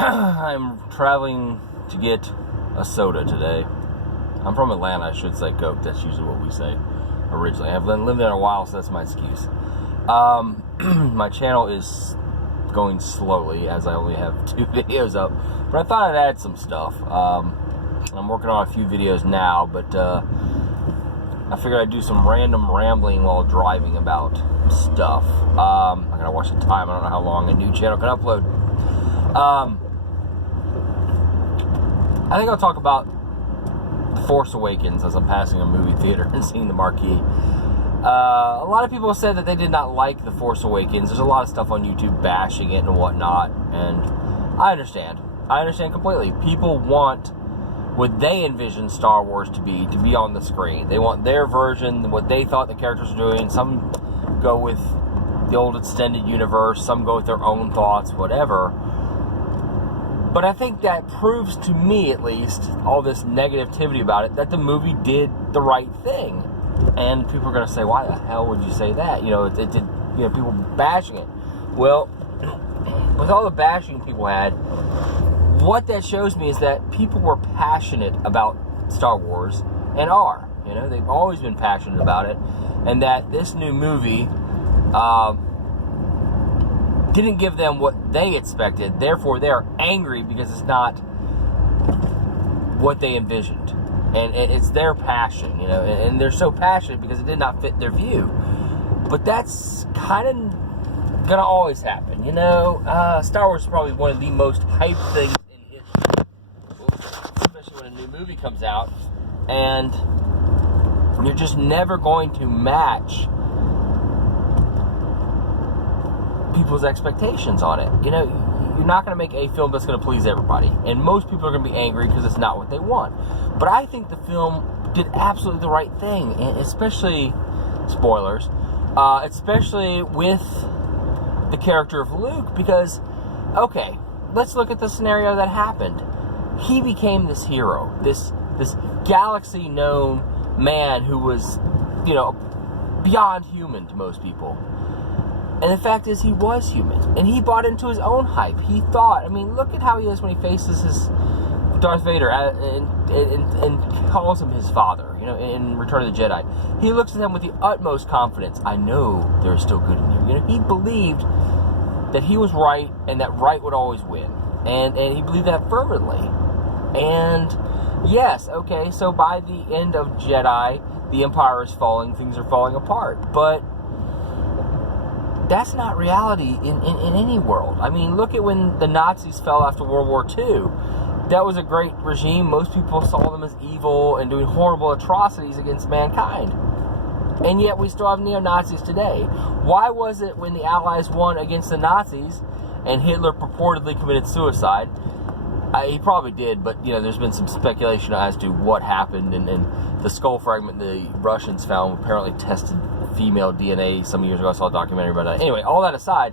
I'm traveling to get a soda today. I'm from Atlanta, I should say Coke. That's usually what we say originally. I've lived there a while, so that's my excuse. My channel is going slowly as I only have 2 videos up, but I thought I'd add some stuff. I'm working on a few videos now, but I figured I'd do some random rambling while driving about stuff. I gotta watch the time. I don't know how long a new channel can upload. I think I'll talk about The Force Awakens as I'm passing a movie theater and seeing the marquee. A lot of people said that they did not like The Force Awakens. There's a lot of stuff on YouTube bashing it and whatnot, and I understand. I understand completely. People want what they envision Star Wars to be on the screen. They want their version, what they thought the characters were doing. Some go with the old extended universe, some go with their own thoughts, whatever. But I think that proves to me, at least, all this negativity about it, that the movie did the right thing. And people are going to say, why the hell would you say that? You know, it did, you know, people bashing it. Well, with all the bashing people had, what that shows me is that people were passionate about Star Wars, and are. You know, they've always been passionate about it. And that this new movie didn't give them what they expected. Therefore, they're angry because it's not what they envisioned. And it's their passion, you know. And they're so passionate because it did not fit their view. But that's kind of gonna always happen, you know. Star Wars is probably one of the most hyped things in history, especially when a new movie comes out. And you're just never going to match people's expectations on it. You know, you're not going to make a film that's going to please everybody, and most people are going to be angry because it's not what they want. But I think the film did absolutely the right thing, and especially, spoilers, especially with the character of Luke, because, okay, let's look at the scenario that happened. He became this hero, this galaxy-known man who was, you know, beyond human to most people. And the fact is, he was human. And he bought into his own hype. He thought, I mean, look at how he is when he faces his Darth Vader and calls him his father, you know, in Return of the Jedi. He looks at him with the utmost confidence. I know there's still good in you. You know, he believed that he was right and that right would always win. And he believed that fervently. And yes, okay, so by the end of Jedi, the Empire is falling, things are falling apart. But that's not reality in any world. I mean, look at when the Nazis fell after World War II. That was a great regime. Most people saw them as evil and doing horrible atrocities against mankind. And yet we still have neo-Nazis today. Why was it when the Allies won against the Nazis and Hitler purportedly committed suicide? He probably did, but, you know, there's been some speculation as to what happened, and the skull fragment the Russians found apparently tested female DNA some years ago. I saw a documentary about that. Anyway, all that aside,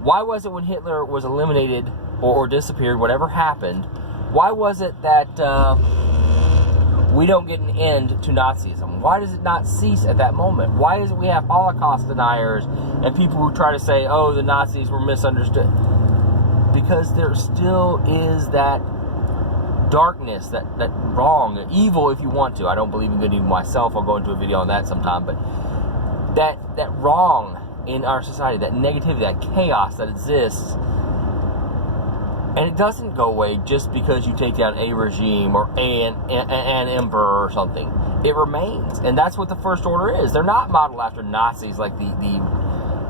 why was it when Hitler was eliminated or disappeared, whatever happened, why was it that we don't get an end to Nazism? Why does it not cease at that moment? Why is it we have Holocaust deniers and people who try to say, oh, the Nazis were misunderstood? Because there still is that darkness, that wrong, evil if you want to. I don't believe in good and evil myself. I'll go into a video on that sometime. But that wrong in our society, that negativity, that chaos that exists, and it doesn't go away just because you take down a regime or an emperor or something. It remains. And that's what the First Order is. They're not modeled after Nazis like the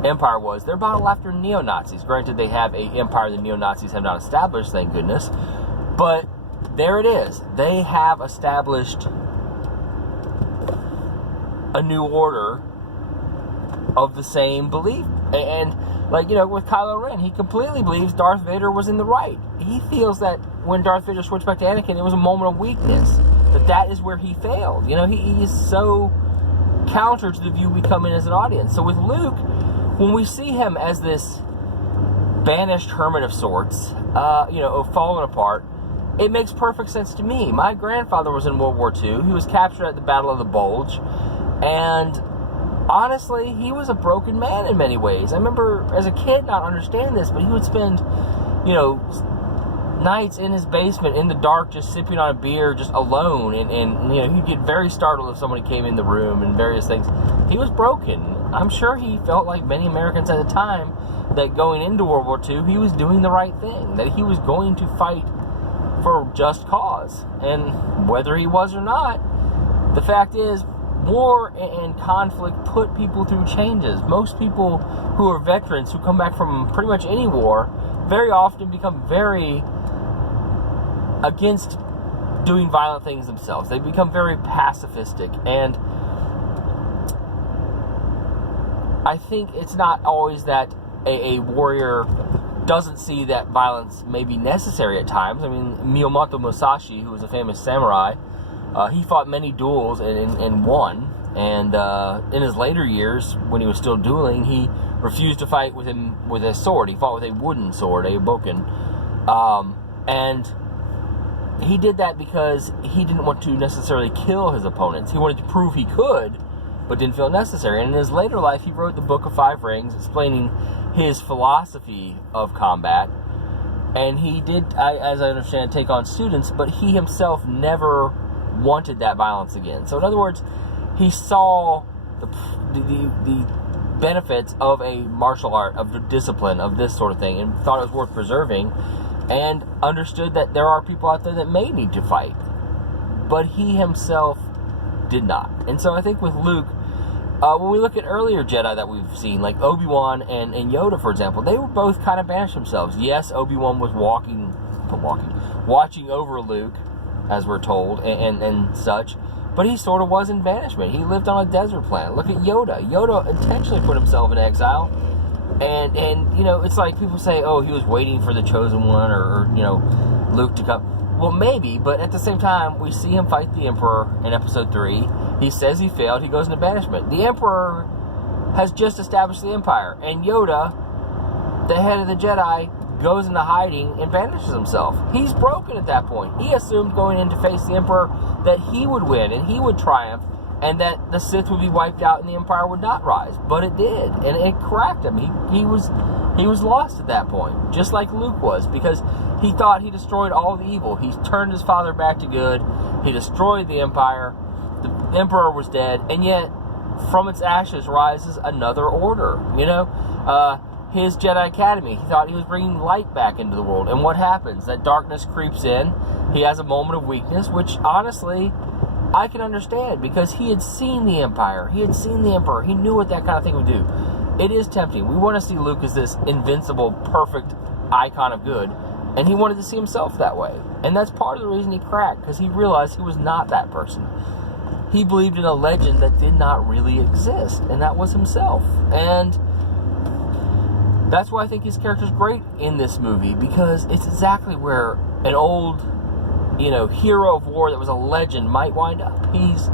Empire was. They're modeled after neo-Nazis. Granted, they have a empire the neo-Nazis have not established, thank goodness. But there it is. They have established a new order of the same belief. And, like, you know, with Kylo Ren, he completely believes Darth Vader was in the right. He feels that when Darth Vader switched back to Anakin, it was a moment of weakness. That is where he failed. You know, he is so counter to the view we come in as an audience. So with Luke, when we see him as this banished hermit of sorts, you know, fallen apart, it makes perfect sense to me. My grandfather was in World War II. He was captured at the Battle of the Bulge. And honestly, he was a broken man in many ways. I remember as a kid not understanding this, but he would spend, you know, nights in his basement in the dark, just sipping on a beer, just alone, and you know, he'd get very startled if somebody came in the room and various things. He was broken. I'm sure he felt like many Americans at the time that going into World War II, he was doing the right thing, that he was going to fight for just cause. And whether he was or not, the fact is, war and conflict put people through changes. Most people who are veterans, who come back from pretty much any war, very often become very against doing violent things themselves. They become very pacifistic, and I think it's not always that a warrior doesn't see that violence may be necessary at times. I mean, Miyamoto Musashi, who was a famous samurai, he fought many duels and won, and in his later years, when he was still dueling, he refused to fight with a sword. He fought with a wooden sword, a bokken, and he did that because he didn't want to necessarily kill his opponents. He wanted to prove he could, but didn't feel necessary. And in his later life, he wrote the Book of Five Rings, explaining his philosophy of combat. And he did, as I understand, take on students, but he himself never wanted that violence again. So in other words, he saw the benefits of a martial art, of the discipline, of this sort of thing, and thought it was worth preserving, and understood that there are people out there that may need to fight, but he himself did not. And so I think with Luke, when we look at earlier Jedi that we've seen, like Obi-Wan and Yoda, for example, they were both kind of banished themselves. Yes, Obi-Wan was watching over Luke, as we're told, and such, but he sort of was in banishment. He lived on a desert planet. Look at Yoda. Yoda intentionally put himself in exile, and you know, it's like people say, oh, he was waiting for the chosen one, or you know, Luke to come. Well, maybe, but at the same time, we see him fight the Emperor in Episode 3. He says he failed. He goes into banishment. The Emperor has just established the Empire, and Yoda, the head of the Jedi, goes into hiding and banishes himself. He's broken at that point. He assumed going in to face the Emperor that he would win and he would triumph, and that the Sith would be wiped out and the Empire would not rise. But it did, and it cracked him. He was lost at that point, just like Luke was, because he thought he destroyed all the evil. He turned his father back to good. He destroyed the Empire. The Emperor was dead, and yet from its ashes rises another order. You know, his Jedi Academy, he thought he was bringing light back into the world, and what happens? That darkness creeps in. He has a moment of weakness, which honestly I can understand, because he had seen the Empire, he had seen the Emperor, he knew what that kind of thing would do. It is tempting. We want to see Luke as this invincible, perfect icon of good, and he wanted to see himself that way. And that's part of the reason he cracked, because he realized he was not that person. He believed in a legend that did not really exist, and that was himself. And that's why I think his character's great in this movie, because it's exactly where an old, you know, hero of war that was a legend might wind up. He's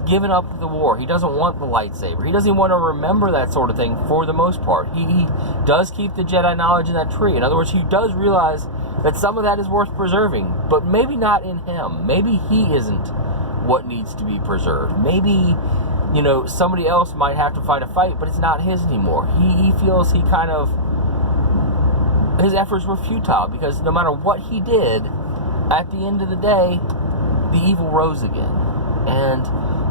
given up the war. He doesn't want the lightsaber. He doesn't want to remember that sort of thing for the most part. He does keep the Jedi knowledge in that tree. In other words, he does realize that some of that is worth preserving, but maybe not in him. Maybe he isn't what needs to be preserved. Maybe, you know, somebody else might have to fight a fight, but it's not his anymore. He feels his efforts were futile, because no matter what he did, at the end of the day, the evil rose again. And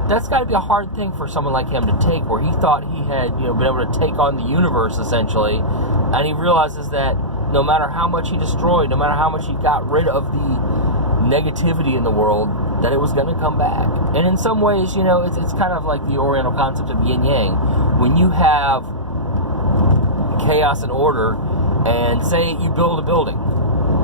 that's got to be a hard thing for someone like him to take, where he thought he had, you know, been able to take on the universe, essentially, and he realizes that no matter how much he destroyed, no matter how much he got rid of the negativity in the world, that it was going to come back. And in some ways, you know, it's kind of like the Oriental concept of yin-yang. When you have chaos and order, and say you build a building,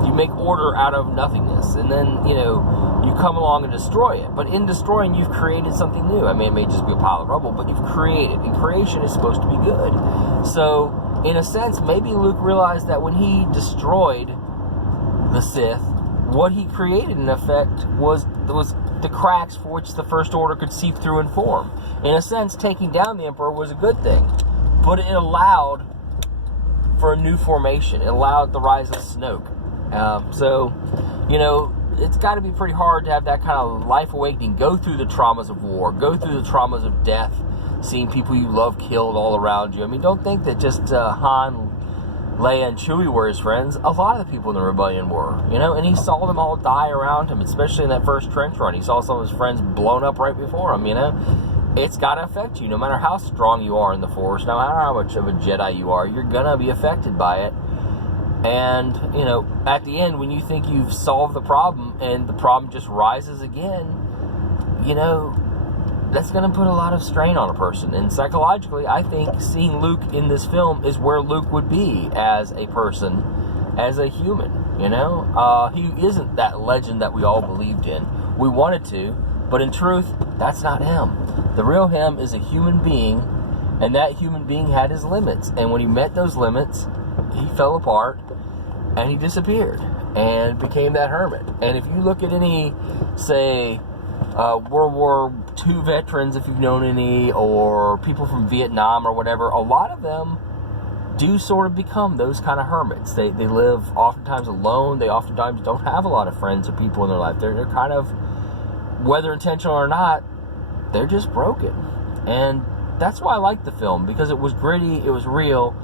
you make order out of nothingness, and then, you know, you come along and destroy it. But in destroying, you've created something new. I mean, it may just be a pile of rubble, but you've created, and creation is supposed to be good. So, in a sense, maybe Luke realized that when he destroyed the Sith, what he created, in effect, was the cracks for which the First Order could seep through and form. In a sense, taking down the Emperor was a good thing, but it allowed for a new formation. It allowed the rise of Snoke. So, you know, it's got to be pretty hard to have that kind of life awakening, go through the traumas of war, go through the traumas of death, seeing people you love killed all around you. I mean, don't think that just Han Leia and Chewie were his friends, a lot of the people in the rebellion were, you know, and he saw them all die around him, especially in that first trench run. He saw some of his friends blown up right before him, you know. It's got to affect you, no matter how strong you are in the Force, no matter how much of a Jedi you are, you're going to be affected by it. And, you know, at the end, when you think you've solved the problem and the problem just rises again, you know, that's going to put a lot of strain on a person. And psychologically, I think seeing Luke in this film is where Luke would be as a person, as a human, you know? He isn't that legend that we all believed in. We wanted to, but in truth, that's not him. The real him is a human being, and that human being had his limits. And when he met those limits, he fell apart, and he disappeared, and became that hermit. And if you look at any, say, World War II veterans, if you've known any, or people from Vietnam or whatever, a lot of them do sort of become those kind of hermits. They live oftentimes alone. They oftentimes don't have a lot of friends or people in their life. They're kind of, whether intentional or not, they're just broken. And that's why I like the film, because it was gritty, it was real,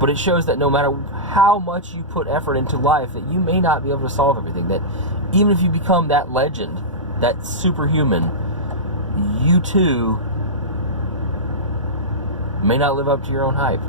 but it shows that no matter how much you put effort into life, that you may not be able to solve everything. That even if you become that legend, that superhuman, you too may not live up to your own hype.